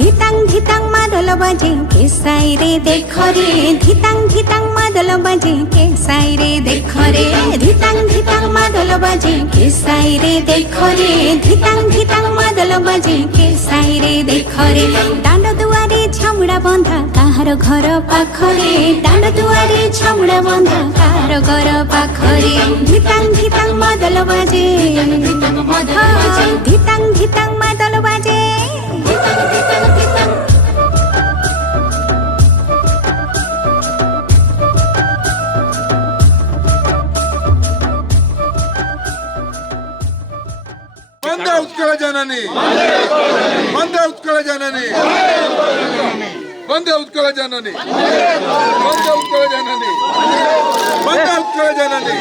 ধিতাং ধিতাং মাদল বাজে কেসাই রে দেখো রে ধিতাং ধিতাং মাদল বাজে কেসাই রে দেখো রে ধিতাং ধিতাং মাদল বাজে কেসাই রে দেখো রে ধিতাং ধিতাং মাদল বাজে কেসাই রে দেখো রে দাଣ୍ଡ দুয়ারে ছামুড়া বন্ধা কাହାର ঘর পাখরে দাଣ୍ଡ দুয়ারে ছামুড়া বন্ধা কাହାର ঘর পাখরে ধিতাং ধিতাং মাদল বাজে ধিতাং ধিতাং মাদল বাজে वंदे उत्कल जननी वंदे उत्कल जननी वंदे उत्कल जननी वंदे उत्कल जननी वंदे उत्कल जननी